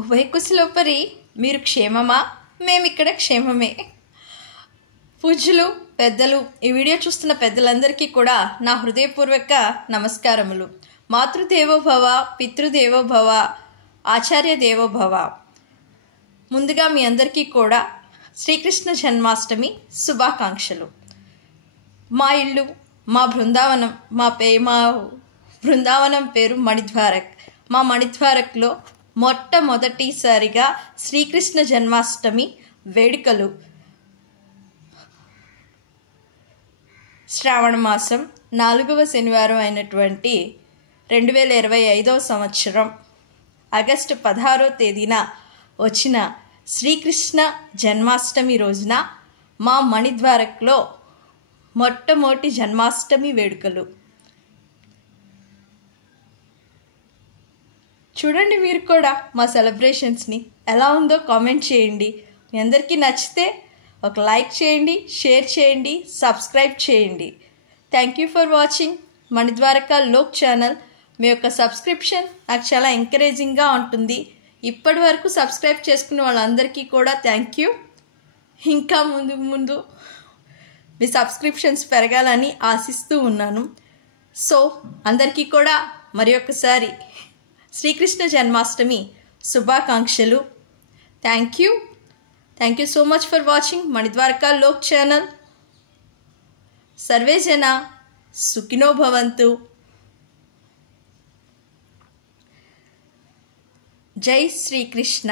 ఉభయకుశలోపరి మీరు క్షేమమా? మేమిక్కడ క్షేమమే. పూజ్యులు పెద్దలు, ఈ వీడియో చూస్తున్న పెద్దలందరికీ కూడా నా హృదయపూర్వక నమస్కారములు. మాతృదేవోభవ, పితృదేవోభవ, ఆచార్య దేవోభవ. ముందుగా మీ అందరికీ కూడా శ్రీకృష్ణ జన్మాష్టమి శుభాకాంక్షలు. మా ఇల్లు, మా బృందావనం, మా బృందావనం పేరు మణిద్వారక్. మా మణిద్వారక్లో మొట్టమొదటిసారిగా శ్రీకృష్ణ జన్మాష్టమి వేడుకలు శ్రావణ మాసం 4వ శనివారం అయినటువంటి 2025వ సంవత్సరం ఆగస్టు 16వ తేదీన వచ్చిన శ్రీకృష్ణ జన్మాష్టమి రోజున మా మణిద్వారక్లో మొట్టమొదటి జన్మాష్టమి వేడుకలు. చూడండి, మీరు కూడా మా సెలబ్రేషన్స్ని ఎలా ఉందో కామెంట్ చేయండి. మీ అందరికీ నచ్చితే ఒక లైక్ చేయండి, షేర్ చేయండి, సబ్స్క్రైబ్ చేయండి. Thank you for watching Manidwaraka Lok channel. మీ యొక్క సబ్స్క్రిప్షన్ నాకు చాలా ఎంకరేజింగ్గా ఉంటుంది. ఇప్పటి వరకు సబ్స్క్రైబ్ చేసుకున్న వాళ్ళందరికీ కూడా థ్యాంక్ యూ. ఇంకా ముందు మీ సబ్స్క్రిప్షన్స్ పెరగాలని ఆశిస్తూ ఉన్నాను. సో అందరికీ కూడా మరి ఒకసారి శ్రీకృష్ణ జన్మాష్టమి శుభాకాంక్షలు. Thank you so much for watching Manidwaraka Lok channel. Survey జన సుఖినో భవంతు. జై శ్రీకృష్ణ.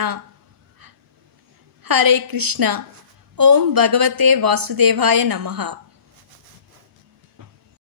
హరే కృష్ణ. ఓం భగవతే వాసుదేవాయ నమః.